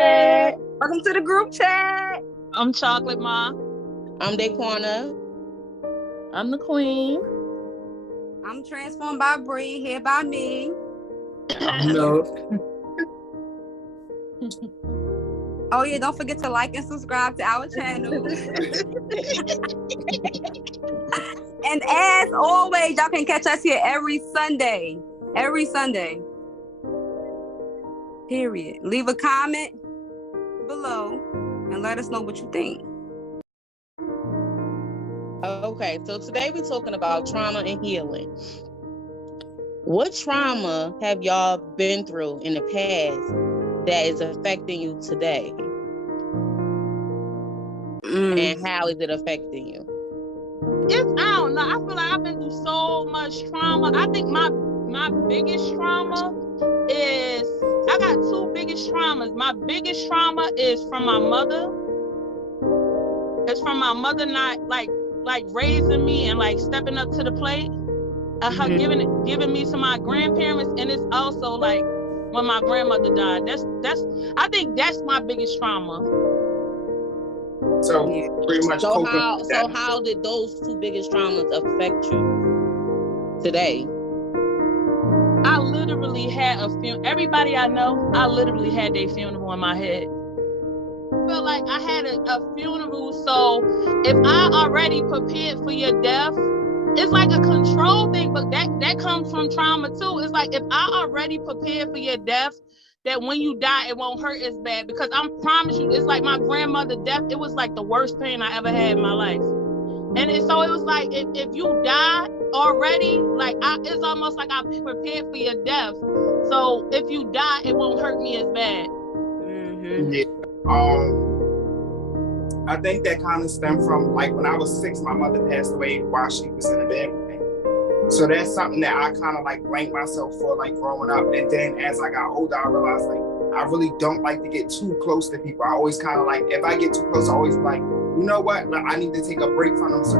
chat. Welcome to the group chat. I'm Chocolate Ma. I'm Daquanna. I'm the Queen. I'm Transformedbybri, here by me. No. Oh yeah, don't forget to like and subscribe to our channel. And as always, y'all can catch us here every Sunday. Every Sunday. Period. Leave a comment below and let us know what you think. Okay, so today we're talking about trauma and healing. What trauma have y'all been through in the past that is affecting you today? And how is it affecting you? I don't know. I feel like I've been through so much trauma. I think my biggest trauma is, I got two biggest traumas. My biggest trauma is from my mother. It's from my mother not like raising me and like stepping up to the plate. Her giving me to my grandparents, and it's also like when my grandmother died. I think that's my biggest trauma. So pretty much. So how did those two biggest traumas affect you today? I literally had a funeral. Everybody I know, I literally had their funeral in my head. I felt like I had a funeral, so if I already prepared for your death, it's like a control thing, but that comes from trauma too. It's like if I already prepared for your death, that when you die, it won't hurt as bad, because I promise you, it's like my grandmother's death. It was like the worst pain I ever had in my life. And so it was like, if you die already, like it's almost like I prepared for your death. So if you die, it won't hurt me as bad. Yeah. I think that kind of stemmed from, like, when I was 6, my mother passed away while she was in the bed with me. So that's something that I kind of like blame myself for, like, growing up. And then as I got older, I realized, like, I really don't like to get too close to people. I always kind of like, if I get too close, I always like, you know what? Like, I need to take a break from them so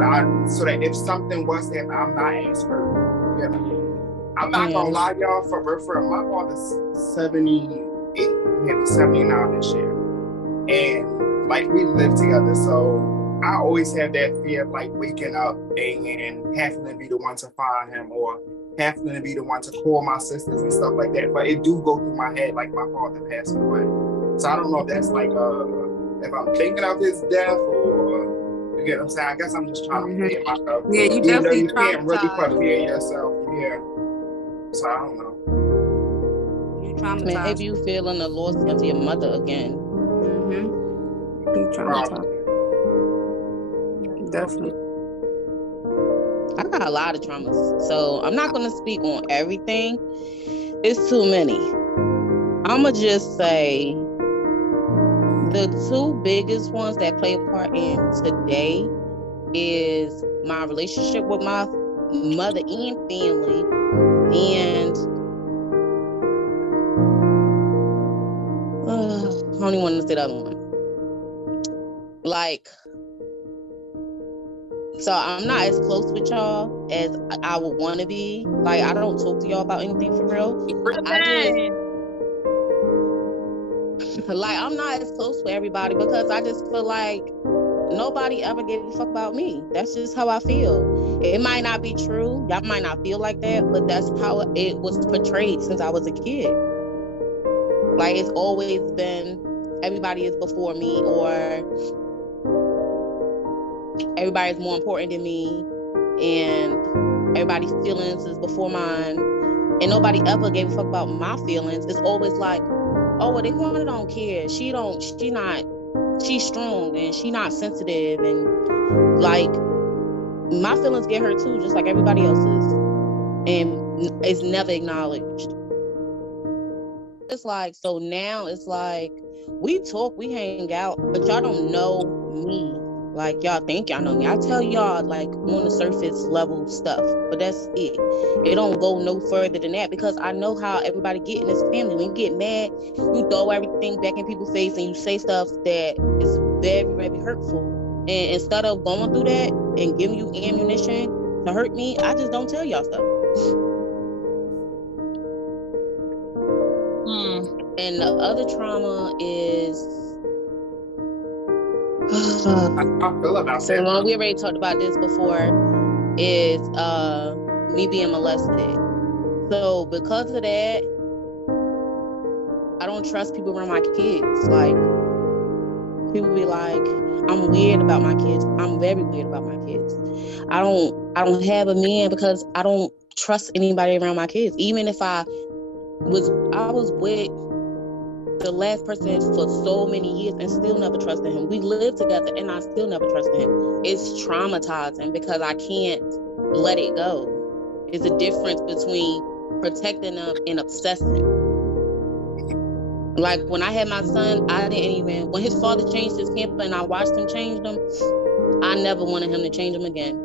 that if something was to happen, I'm not as hurt. You know? I'm not gonna lie, y'all. For my father's 78, he'll be 79 this year, and like we live together, so I always have that fear of like waking up and having to be the one to find him, or having to be the one to call my sisters and stuff like that. But it do go through my head, like my father passed away. So I don't know if that's like if I'm thinking of his death, or you get what I'm saying. I guess I'm just trying to prepare myself. Yeah, you definitely you can't really prepare yourself. Yeah. So I don't know. You traumatized. Maybe you feeling the loss of your mother again. You traumatized. Definitely. I got a lot of traumas, so I'm not gonna speak on everything. It's too many. I'ma just say the two biggest ones that play a part in today is my relationship with my mother and family, and I don't even want to say the other one. Like, so I'm not as close with y'all as I would want to be. Like, I don't talk to y'all about anything for real. I'm not as close with everybody because I just feel like nobody ever gave a fuck about me. That's just how I feel. It might not be true. Y'all might not feel like that, but that's how it was portrayed since I was a kid. Like, it's always been everybody is before me, or everybody is more important than me, and everybody's feelings is before mine, and nobody ever gave a fuck about my feelings. It's always like, oh, well, Daquanna don't care. She's strong and she not sensitive, and like my feelings get hurt too, just like everybody else's, and it's never acknowledged. It's like, so now it's like we talk, we hang out, but y'all don't know me. Like, y'all think y'all know me. I tell y'all like on the surface level stuff, but that's it. It don't go no further than that, because I know how everybody get in this family. When you get mad, you throw everything back in people's face and you say stuff that is very, very hurtful. And instead of going through that and giving you ammunition to hurt me, I just don't tell y'all stuff. And the other trauma is I feel about so that. when we already talked about this before, is me being molested. So because of that, I don't trust people around my kids. Like, people be like, I'm weird about my kids. I'm very weird about my kids. I don't have a man because I don't trust anybody around my kids. Even if I was with the last person for so many years and still never trusted him. We lived together and I still never trusted him. It's traumatizing because I can't let it go. It's a difference between protecting them and obsessing. Like when I had my son, when his father changed his pamper and I watched him change them, I never wanted him to change them again.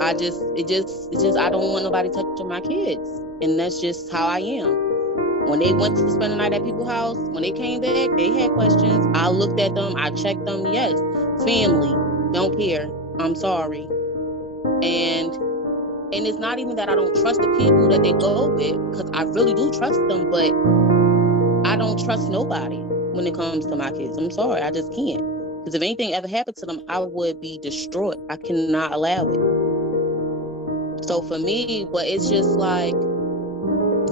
I don't want nobody touching my kids. And that's just how I am. When they went to spend the night at people's house, when they came back, they had questions. I looked at them, I checked them. Yes, family, don't care. I'm sorry. And it's not even that I don't trust the people that they go with, because I really do trust them, but I don't trust nobody when it comes to my kids. I'm sorry, I just can't. Because if anything ever happened to them, I would be distraught. I cannot allow it. So for me, but it's just like,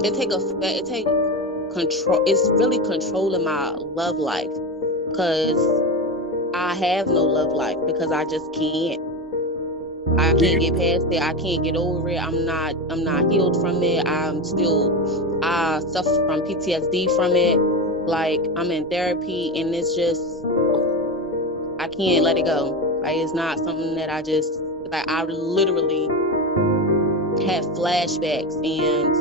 it take control. It's really controlling my love life, because I have no love life, because I just can't. I can't get past it. I can't get over it. I'm not healed from it. I suffer from PTSD from it. Like, I'm in therapy, and it's just, I can't let it go. Like, it's not something that I literally have flashbacks and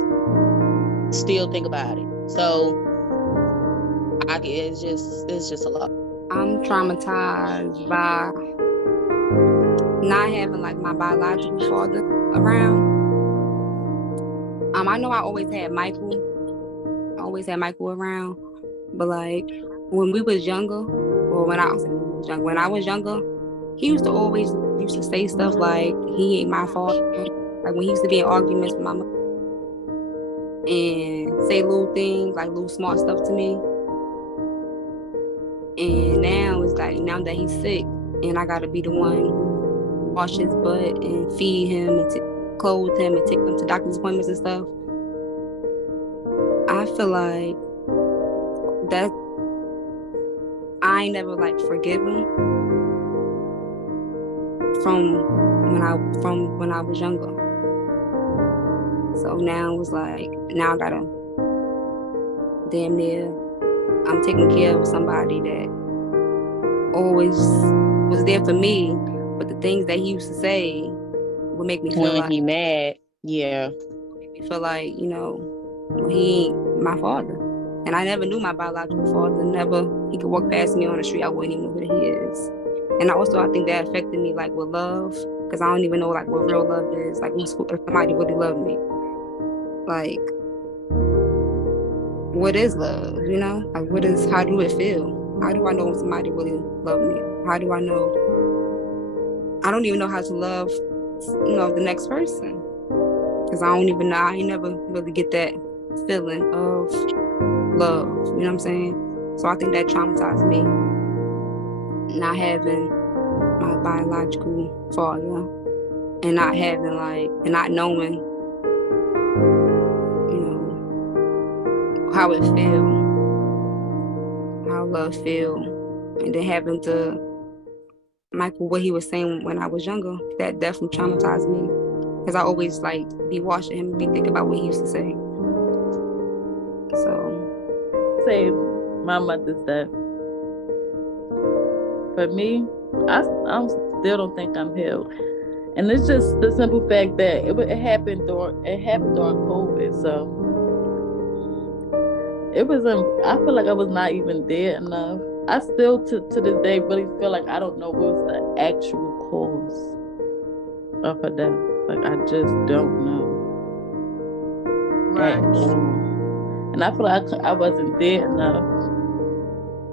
still think about it. So it's just a lot. I'm traumatized by not having like my biological father around. I know I always had Michael around, but like when we was younger, or when I was younger, he used to say stuff like he ain't my father. Like when he used to be in arguments with my mother and say little things, like little smart stuff to me. And now it's like, now that he's sick and I gotta be the one who wash his butt and feed him and clothe him and take him to doctor's appointments and stuff, I feel like that I ain't never like forgiven from when I was younger. So now it's like, now I gotta damn near, I'm taking care of somebody that always was there for me, but the things that he used to say would make me feel when like he mad, yeah, make me feel like, he ain't my father. And I never knew my biological father. He could walk past me on the street, I wouldn't even know who he is. And I think that affected me like with love, because I don't even know like what real love is. Like if somebody really loved me, like what is love? Like how do it feel? How do I know when somebody really loved me? How do I know? I don't even know how to love, the next person, because I ain't never really get that feeling of love. You know what I'm saying? So I think that traumatized me, not having my biological father, and not having and not knowing, how it feel, how love feel, and then having to Michael, what he was saying when I was younger, that definitely traumatized me, because I always be watching him and be thinking about what he used to say. So, say my mother's death. For me, I still don't think I'm healed, and it's just the simple fact that it happened during COVID. So it wasn't. I feel like I was not even there enough. I still to this day really feel like I don't know what was the actual cause of her death. Like, I just don't know. Right. At all. And I feel like I wasn't there enough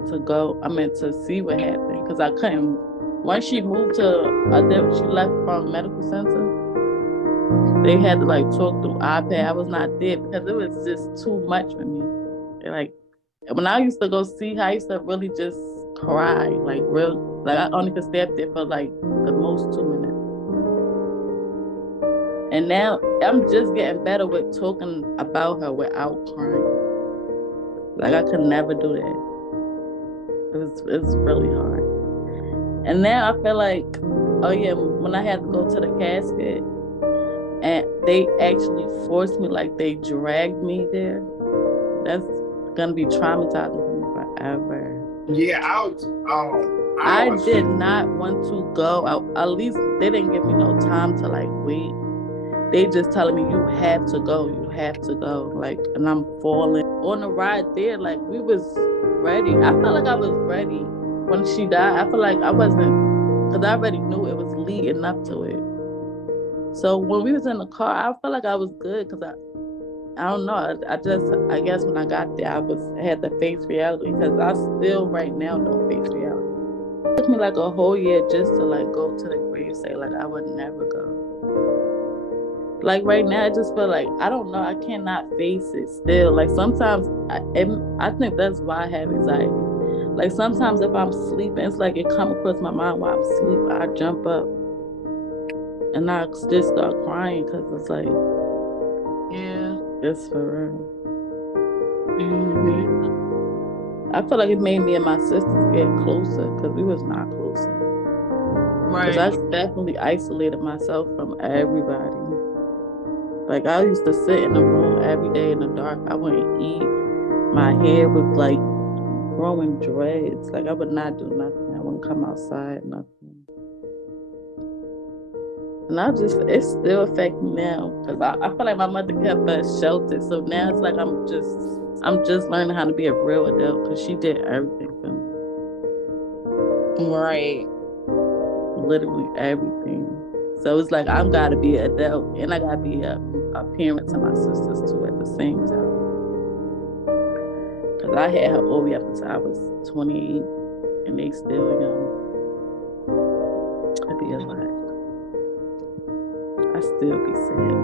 to see what happened, because I couldn't. Once she moved she left from medical center, they had to talk through iPad. I was not there because it was just too much for me. And like when I used to go see her, I used to really just cry, like real, like I only could stay up there for like the most 2 minutes. And now I'm just getting better with talking about her without crying. Like I could never do that. It's really hard. And now I feel like, oh yeah, when I had to go to the casket, and they actually forced me, like they dragged me there. That's gonna be traumatizing for me forever. Yeah, I did not want to go. At least they didn't give me no time to like wait. They just telling me you have to go. Like, and I'm falling on the ride there. Like we was ready. I felt like I was ready when she died. I feel like I wasn't, because I already knew it was leading up to it. So when we was in the car, I felt like I was good because I don't know. I guess when I got there, I had to face reality, because I still right now don't face reality. It took me like a whole year just to like go to the grave, say like I would never go. Like right now, I just feel like, I don't know, I cannot face it still. Like sometimes, I think that's why I have anxiety. Like sometimes if I'm sleeping, it's like it come across my mind while I'm asleep. I jump up and I just start crying because it's like, yeah, it's for real. Mm-hmm. I feel like it made me and my sisters get closer because we was not closer. right. Because I definitely isolated myself from everybody. Like I used to sit in the room every day in the dark. I wouldn't eat. My hair was like growing dreads. Like I would not do nothing. I wouldn't come outside, nothing. And it still affects me now, because I feel like my mother kept us sheltered. So now it's like I'm just learning how to be a real adult, because she did everything for me. Right. Literally everything. So it's like I've got to be an adult, and I got to be a parent to my sisters too at the same time. Because I had her all the way up until I was 28, and they still young. It'd be a lot. I still be sad.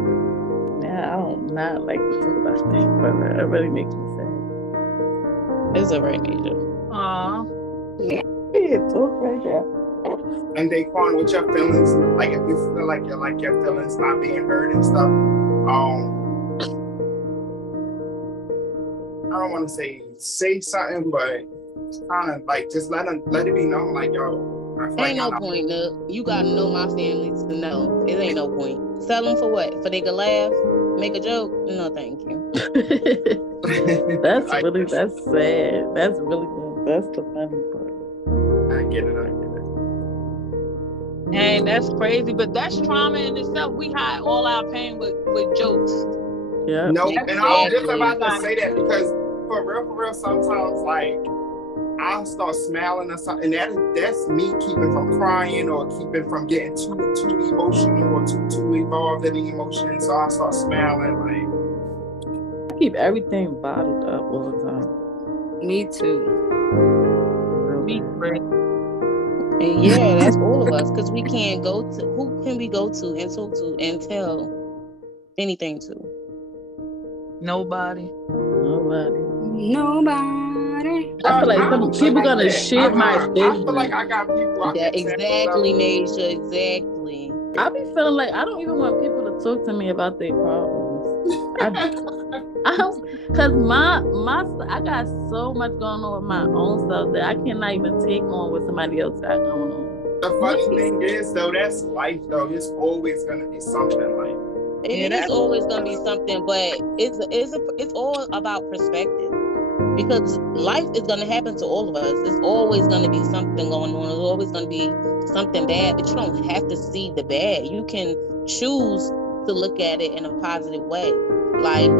Now I don't not like to talk about things, but it really makes me sad. It's alright, Nasia. Aw. Yeah, talk right now. And Daquanna, with your feelings, like if you feel like your feelings not being heard and stuff, I don't want to say something, but kind of like just let it be known, like yo. Ain't no point, Nook. You gotta know my family to know. It ain't no point. Sell them for what? For they could laugh, make a joke? No, thank you. That's sad. That's the funny part. I get it. And that's crazy, but that's trauma in itself. We hide all our pain with jokes. Yeah. No, and I was just about to say that, because for real, sometimes like I'll start smiling or something, and that's me keeping from crying or keeping from getting too emotional or too involved in the emotion. So I start smiling like. I keep everything bottled up all the time. Me too. Me too. And yeah, that's all of us, because we can't go to, who can we go to and talk to and tell anything to? Nobody. I feel like some people gonna share my business. I feel like I got people. Exactly, Nasia. Exactly. I be feeling like I don't even want people to talk to me about their problems. Cause I got so much going on with my own self that I cannot even take on what somebody else got going on. The funny thing is, though, that's life. Though it's always gonna be something like. It is always gonna be something, but it's all about perspective. Because life is gonna happen to all of us. It's always gonna be something going on. There's always gonna be something bad, but you don't have to see the bad. You can choose to look at it in a positive way. Like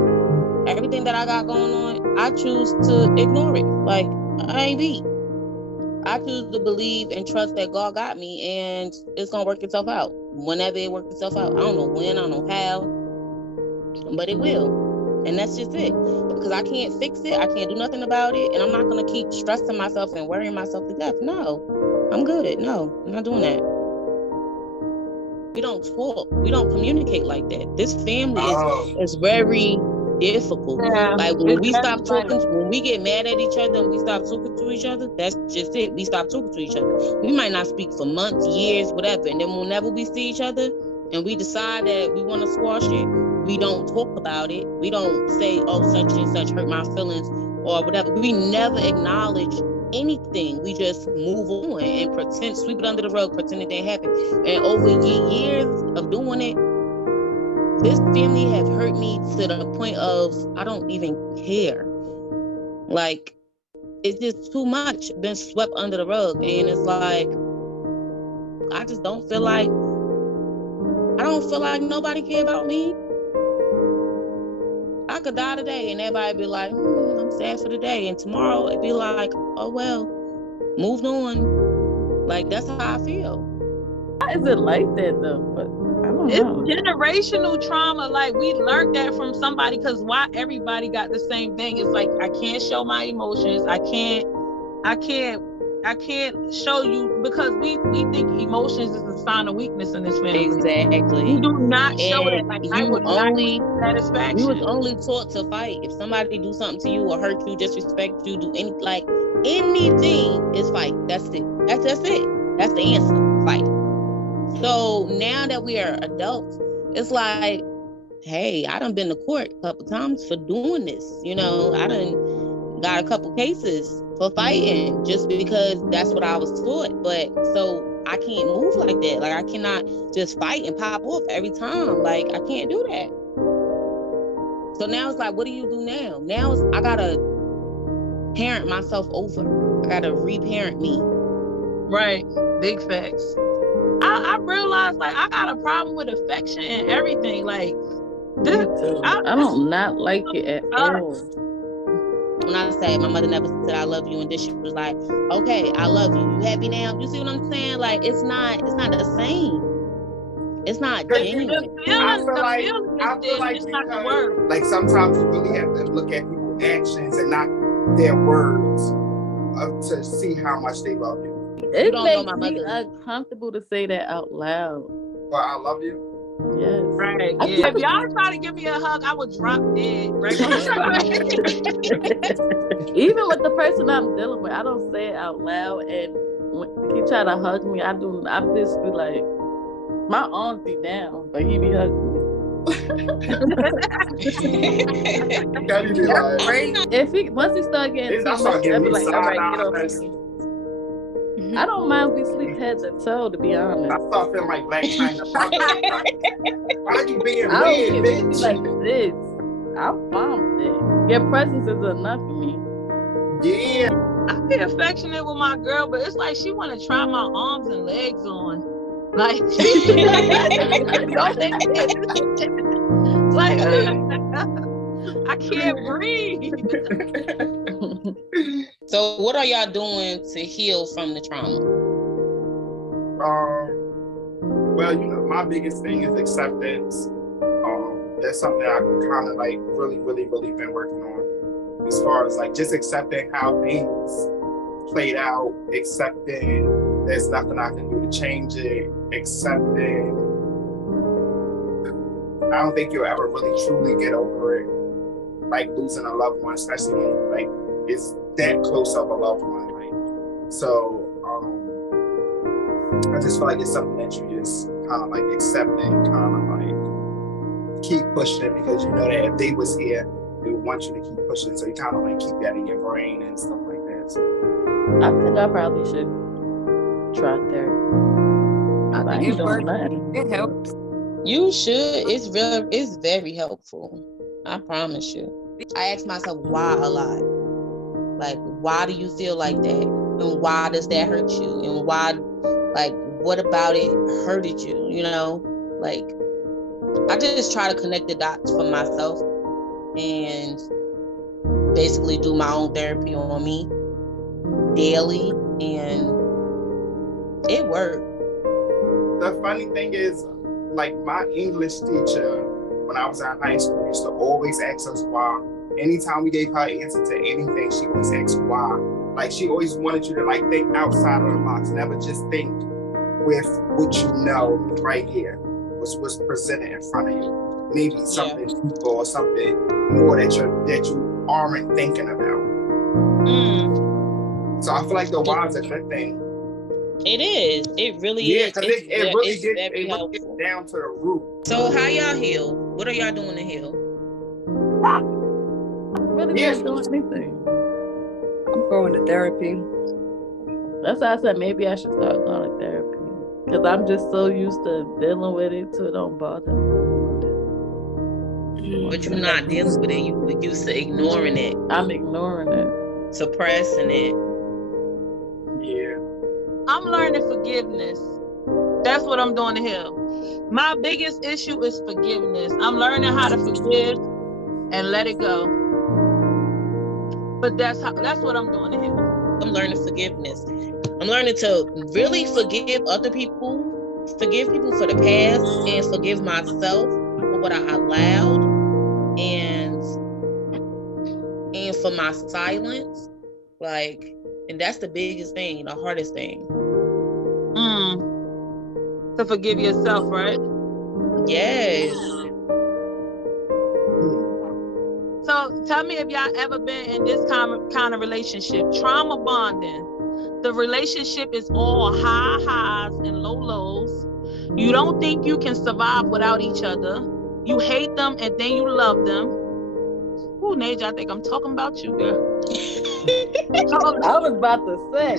everything that I got going on, I choose to ignore it. Like I ain't beat. I choose to believe and trust that God got me, and it's gonna work itself out. Whenever it works itself out, I don't know when, I don't know how, but it will. And that's just it. Because I can't fix it, I can't do nothing about it, and I'm not gonna keep stressing myself and worrying myself to death. No, I'm good. No, I'm not doing that. We don't talk. We don't communicate like that. This family is very difficult. Yeah, like when we stop that's talking, when we get mad at each other and we stop talking to each other, that's just it. We stop talking to each other. We might not speak for months, years, whatever, and then whenever we see each other and we decide that we want to squash it, we don't talk about it. We don't say, oh, such and such hurt my feelings or whatever. We never acknowledge anything. We just move on and pretend, sweep it under the rug, pretend it didn't happen. And over years of doing it, this family have hurt me to the point of I don't even care. Like, it's just too much, been swept under the rug. And it's like, I just don't feel like, nobody care about me. I could die today and everybody be like, I'm sad for the day. And tomorrow it'd be like, oh well, moved on. Like, that's how I feel. Why is it like that though? But I don't know. It's generational trauma. Like, we learned that from somebody, because why everybody got the same thing. It's like, I can't show my emotions. I can't show you, because we think emotions is a sign of weakness in this family. Exactly. You do not show and that. Like, you I would only not satisfaction. You was only taught to fight. If somebody do something to you or hurt you, disrespect you, do anything is fight. That's it. That's it. That's the answer. Fight. So now that we are adults, it's like, hey, I done been to court a couple times for doing this. You know, I done got a couple cases for fighting just because that's what I was taught. But so I can't move like that. Like, I cannot just fight and pop off every time. Like, I can't do that. So now it's like, what do you do now? Now I gotta parent myself over. I gotta reparent me. Right. Big facts. I realized, like, I got a problem with affection and everything. Like, this, I don't not like it at all. When I say my mother never said I love you, and then she was like, okay, I love you. You happy now? You see what I'm saying? Like, it's not the same. It's not genuine. I feel like it's not the word. Like, sometimes you really have to look at people's actions and not their words to see how much they love you. It makes me uncomfortable to say that out loud. But I love you. Yes. Right. Yeah. If y'all try to give me a hug, I would drop dead. Right. Even with the person I'm dealing with, I don't say it out loud. And when he try to hug me, I just be like, my arms be down, but he be hugging me. Once he start getting too much, I be like, all right, get off me. I don't mind if we sleep head to toe, to be honest. I start feeling like Black China. Why you being weird, bitch? Like this. I'm fine with it. Your presence is enough for me. Yeah. I be affectionate with my girl, but it's like she want to try my arms and legs on. Like, like, I can't breathe. So what are y'all doing to heal from the trauma? Well, you know, my biggest thing is acceptance. That's something that I kind of like really been working on, as far as like just accepting how things played out, accepting there's nothing I can do to change it, accepting I don't think you'll ever really truly get over it, like losing a loved one, especially when like it's that close of a loved one. Like, so I just feel like it's something that you just kind of like accepting, kind of like keep pushing, because you know that if they was here, they would want you to keep pushing. So you kind of like keep that in your brain and stuff like that. So I think I probably should try therapy. I think it helps. You should. It's very helpful. I promise you. I ask myself why a lot. Like, why do you feel like that? And why does that hurt you? And why, like, what about it hurted you? You know, like, I just try to connect the dots for myself and basically do my own therapy on me daily, and it worked. The funny thing is, like, my English teacher, when I was in high school, used to always ask us why. Anytime we gave her an answer to anything, she always asked why. Like, she always wanted you to like think outside of the box, never just think with what you know right here, what's presented in front of you. maybe something deeper or something more that you aren't thinking about. So I feel like the why is a good thing. It is. It really is. Yeah, because it really gets down to the root. So how y'all heal? What are y'all doing to heal? I'm really not doing anything. I'm going to therapy. That's why I said maybe I should start going to therapy. Because I'm just so used to dealing with it so it don't bother me. But you're not dealing with it. You used to ignoring it. I'm ignoring it. Suppressing it. Yeah. I'm learning forgiveness. That's what I'm doing to heal. My biggest issue is forgiveness. I'm learning how to forgive and let it go. But that's what I'm doing to heal. I'm learning forgiveness. I'm learning to really forgive other people, forgive people for the past, and forgive myself for what I allowed, and for my silence. And that's the biggest thing, the hardest thing. To forgive yourself, right? Yes. So tell me if y'all ever been in this kind of relationship, trauma bonding. The relationship is all high highs and low lows. You don't think you can survive without each other. You hate them and then you love them. Ooh, Naja, I think I'm talking about you, girl. I was about to say.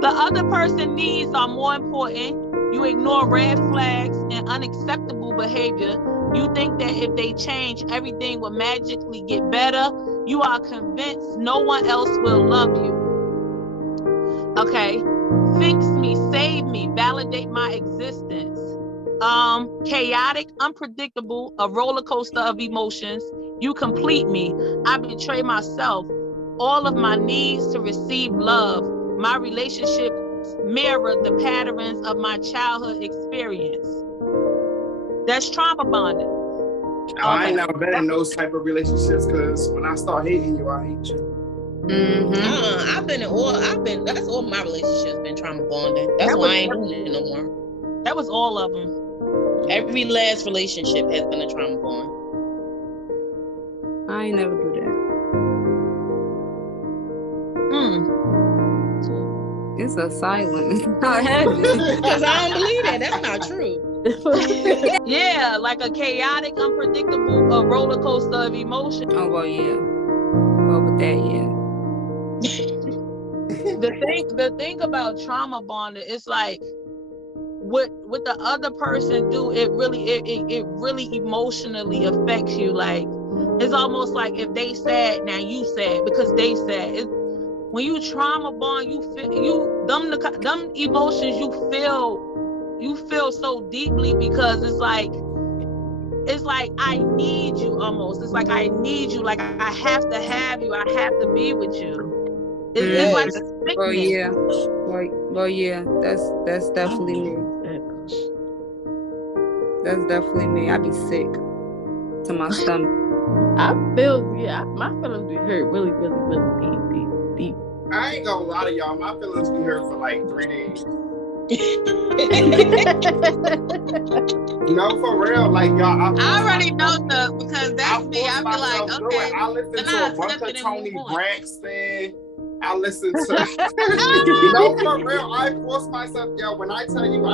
The other person's needs are more important. You ignore red flags and unacceptable behavior. You think that if they change, everything will magically get better. You are convinced no one else will love you. Okay. Fix me, save me, validate my existence. Chaotic, unpredictable, a roller coaster of emotions. You complete me. I betray myself. All of my needs to receive love. My relationships mirror the patterns of my childhood experience. That's trauma bonding. I ain't never been in those type of relationships because when I start hating you, I hate you. That's all my relationships been trauma bonding. That's why I ain't doing it no more. That was all of them. Every last relationship has been a trauma bond. I ain't never do that. It's a silence. Not heavy. Because I don't believe that. That's not true. Yeah, like a chaotic, unpredictable, a roller coaster of emotion. Oh, well, yeah. Well, with that, yeah. The thing about trauma bonding is like what the other person do, it really emotionally affects you. Like it's almost like if they sad, now you sad because they sad. When you trauma bond, you feel them emotions you feel so deeply because it's like I need you almost. It's like I need you. Like I have to have you. I have to be with you. It's like a sickness. Well, yeah. Well, yeah. That's definitely me. That's definitely me. I be sick to my stomach. I feel, my feelings be hurt really, really, really deep. I ain't gonna lie to y'all. My feelings be hurt for like 3 days. No, for real. Like y'all, I already know because that's me. I be like, okay. I listen to a bunch of Tony Braxton. I listen to no, for real. I force myself, yo. When I tell you,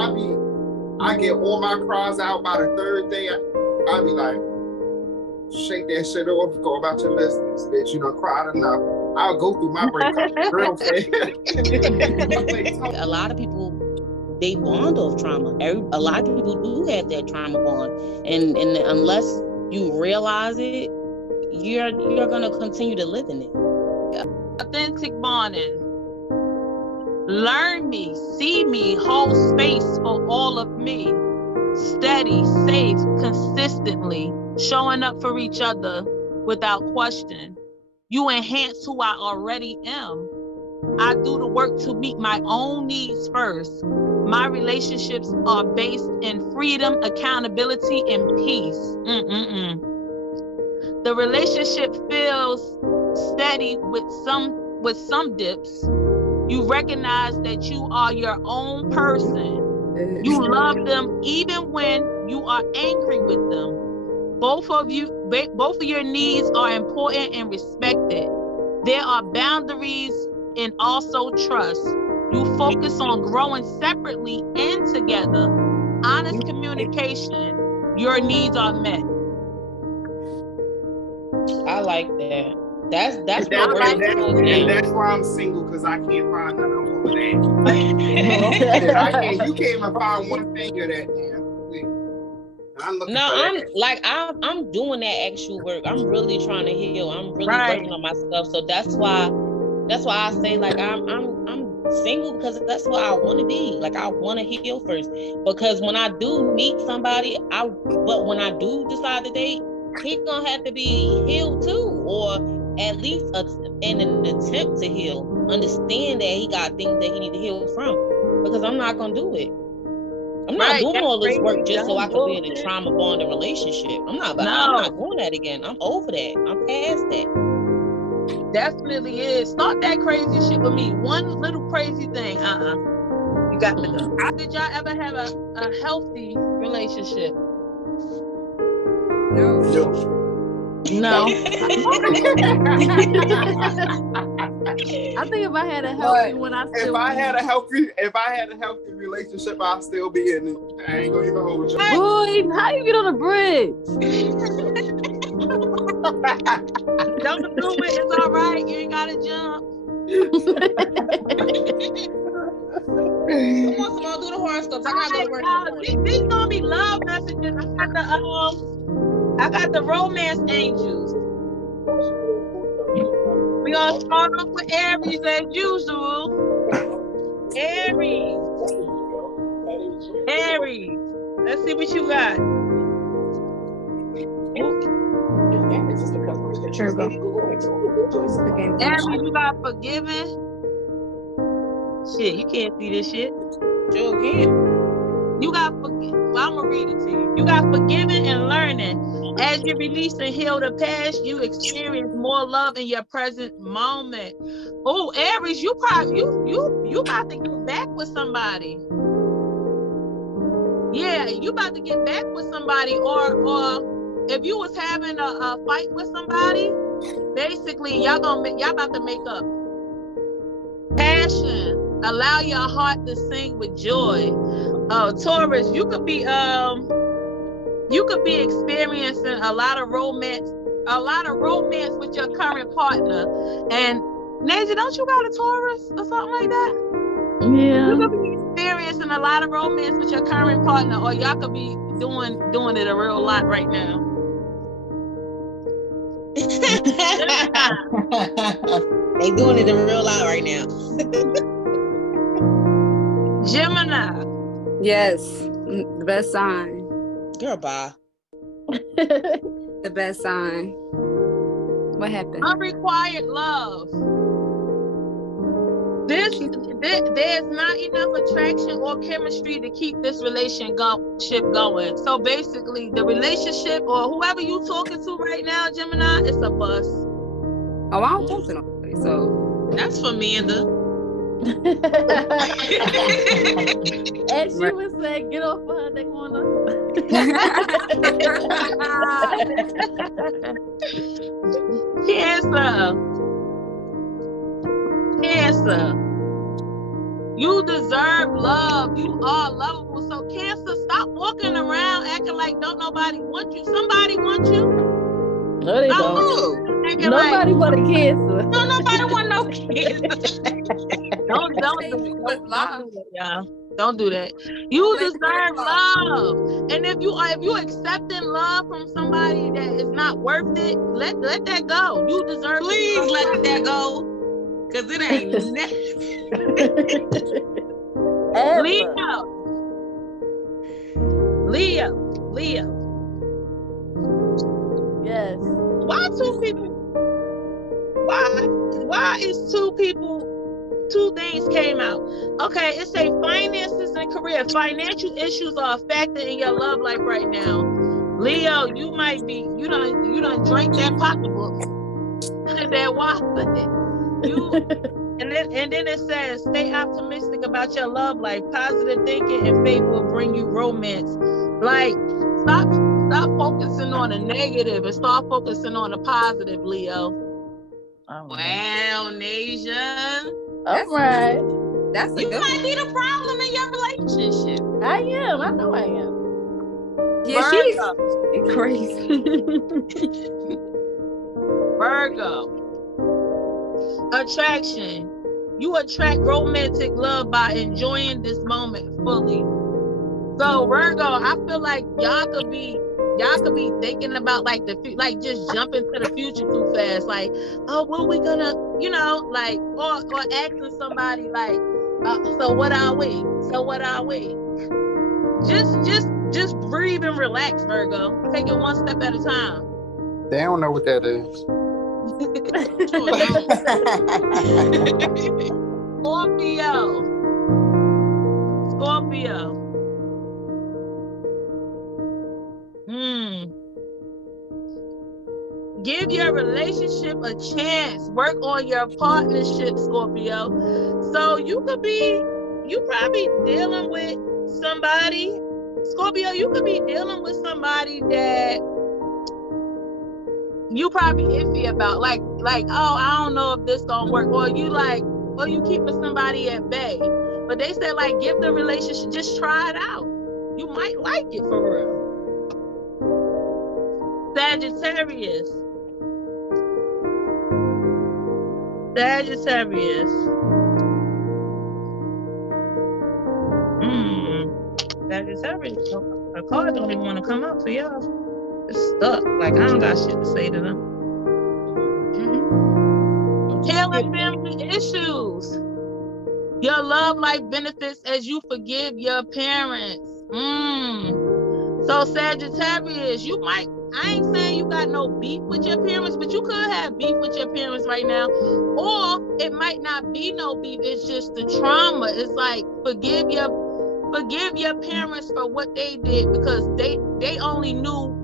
I get all my cries out by the 3rd day. I be like, shake that shit off, go about your business, bitch. You done cried enough. I'll go through my breakup real fast. A lot of people, they bond off trauma. A lot of people do have that trauma bond, and unless you realize it, you're gonna continue to live in it. Authentic bonding. Learn me, see me, hold space for all of me. Steady, safe, consistently, showing up for each other without question. You enhance who I already am. I do the work to meet my own needs first. My relationships are based in freedom, accountability, and peace. The relationship feels steady with some dips. You recognize that you are your own person. You love them even when you are angry with them. Both of your needs are important and respected. There are boundaries and also trust. You focus on growing separately and together. Honest communication. Your needs are met. I like that. That's my word towards and now. that's why I'm single, because I can't find none of all of that. You can't even find one thing of that now. I'm doing that actual work. I'm really trying to heal. I'm really working on myself. So that's why I say like I'm single, because that's what I want to be. Like I want to heal first, because when I do meet somebody, when I do decide to date, he's gonna have to be healed too, or at least in an attempt to heal. Understand that he got things that he need to heal from, because I'm not gonna do it. I'm not doing all this work just so I could be in a trauma bonding relationship. I'm not doing that again. I'm over that. I'm past that. Definitely is. Start that crazy shit with me. One little crazy thing. You got to go. Did y'all ever have a healthy relationship? No. No. I think if I had a healthy one, if I had a healthy relationship, I'd still be in it. I ain't gonna even hold you. Boy, how you get on the bridge? Don't do it. It's all right. You ain't gotta jump. Come on, do the horoscopes. I gotta go to work. These gonna be love messages. I got the romance angels. We gonna start off with Aries as usual. Aries. Let's see what you got. Aries, you got forgiving. Shit, you can't see this shit. Sure can. You got forgiving. Well, I'm gonna read it to you. You got forgiving and learning. As you release and heal the past, you experience more love in your present moment. Oh, Aries, you about to get back with somebody. Yeah, you about to get back with somebody, or if you was having a fight with somebody, basically y'all about to make up. Passion. Allow your heart to sing with joy. Taurus, you could be experiencing a lot of romance with your current partner. And Nasia, don't you got a Taurus or something like that? Yeah. You could be experiencing a lot of romance with your current partner, or y'all could be doing it a real lot right now. They doing it a real lot right now. Gemini. Yes, the best sign. Girl, bye. The best sign. What happened? Unrequired love. There's not enough attraction or chemistry to keep this relationship going. So basically, the relationship or whoever you talking to right now, Gemini, it's a bust. Oh, I don't talk to nobody, so that's for Amanda. And she would say, "Get off of her, Daquanna." Cancer. You deserve love. You are lovable. So Cancer, stop walking around acting like don't nobody want you. Somebody want you. No, they don't. Nobody want a Cancer. No, nobody want no Cancer. Don't do that. Don't do that. You deserve love. And if you accepting love from somebody that is not worth it, let that go. You deserve. Please let that go. Cause it ain't Leo. Yes. Why two people? Why is two people? Two things came out. Okay, it say finances and career. Financial issues are a factor in your love life right now. Leo, you might be. You done drank that pocketbook and that water. And then it says, stay optimistic about your love life. Positive thinking and faith will bring you romance. Like, Stop focusing on the negative and start focusing on the positive, Leo. Wow, Nasia. All right. That's you might be the problem in your relationship. I am. I know I am. Yeah, she's crazy. Virgo. Attraction. You attract romantic love by enjoying this moment fully. So Virgo, I feel like y'all could be thinking about like just jumping to the future too fast. Like, oh, what are we gonna, like, or asking somebody like, so what are we? So what are we? Just breathe and relax, Virgo. Take it one step at a time. They don't know what that is. Scorpio. Give your relationship a chance. Work on your partnership, Scorpio. So you probably dealing with somebody, Scorpio, you could be dealing with somebody that you probably iffy about, like, oh, I don't know if this gonna work, or you keeping somebody at bay. But they said, like, give the relationship, just try it out. You might like it for real. Sagittarius. Sagittarius. A card don't even want to come up for y'all. It's stuck. Like, I don't got shit to say to them. Healing family issues. Your love life benefits as you forgive your parents. So Sagittarius, I ain't saying you got no beef with your parents, but you could have beef with your parents right now. Or it might not be no beef, it's just the trauma. It's like, forgive your parents for what they did, because they only knew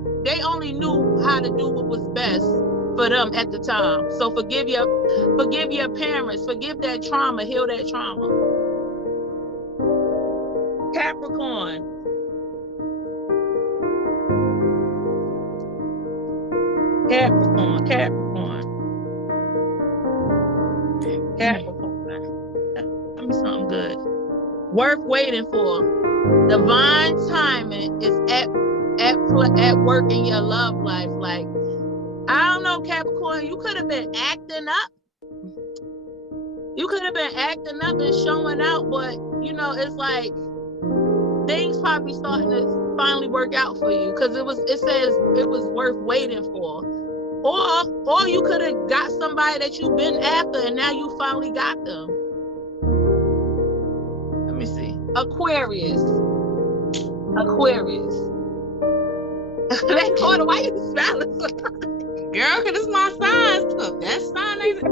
how to do what was best for them at the time. So forgive your parents, forgive that trauma, heal that trauma. Capricorn. Tell me something good. Worth waiting for. Divine timing is at work in your love life. Like, I don't know, Capricorn, you could have been acting up. You could have been acting up and showing out, but it's like things probably starting to finally work out for you, because it says it was worth waiting for. Or you could have got somebody that you've been after and now you finally got them. Let me see. Aquarius. That quarter, why you smiling? Girl, because it's my sign. Look, that sign ain't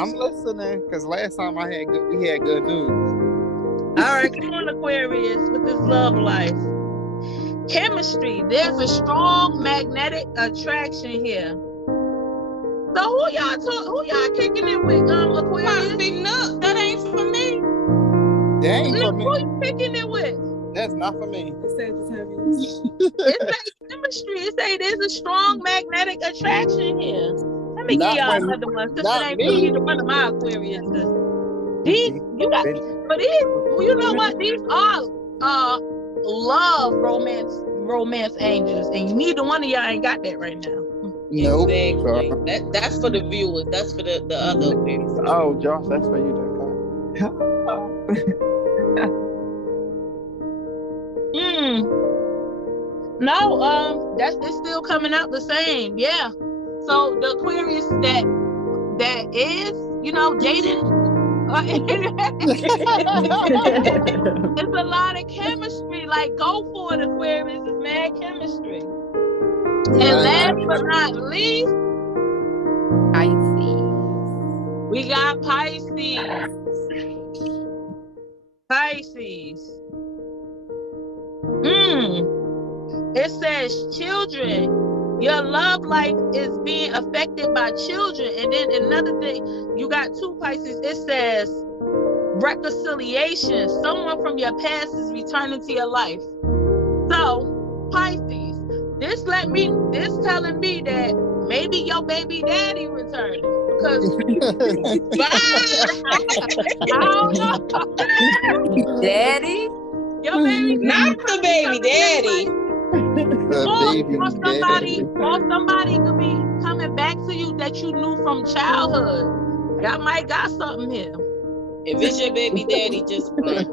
I'm listening, because last time we had good news. All right, come on, Aquarius, with this love life. Chemistry. There's a strong magnetic attraction here. So who y'all kicking it with, Aquarius? Look, that ain't for me. That ain't for me. Who you kicking it with? That's not for me. It says chemistry. It says there's a strong magnetic attraction here. Let me give y'all another one. Since it ain't for either one of my Aquariuses. You know what? These are love romance angels, and neither one of y'all ain't got that right now. Nope. Exactly. That's for the viewers. That's for the other Aquarius. Oh, Josh, that's for you, No, it's still coming out the same. Yeah. So the Aquarius that is, dating, it's a lot of chemistry. Like, go for it, Aquarius. It's mad chemistry. And last but not least, Pisces. we got Pisces. It says children. Your love life is being affected by children. And then another thing, you got two Pisces. It says reconciliation. Someone from your past is returning to your life. So this telling me that maybe your baby daddy returning. Because I don't know. Daddy? Your baby Not the baby daddy. Or somebody could be coming back to you that you knew from childhood. Y'all might got something here. If it's your baby daddy, just run.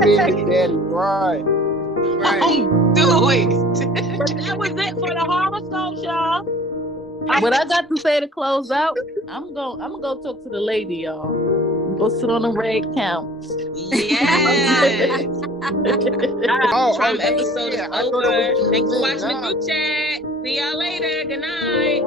Baby daddy, right. Don't do it. But that was it for the horoscopes, y'all. What I got to say to close out, I'm gonna go talk to the lady, y'all. Go sit on the red couch. Yes. Trauma yeah, episode is over. Thanks for watching the group chat. See y'all later. Good night.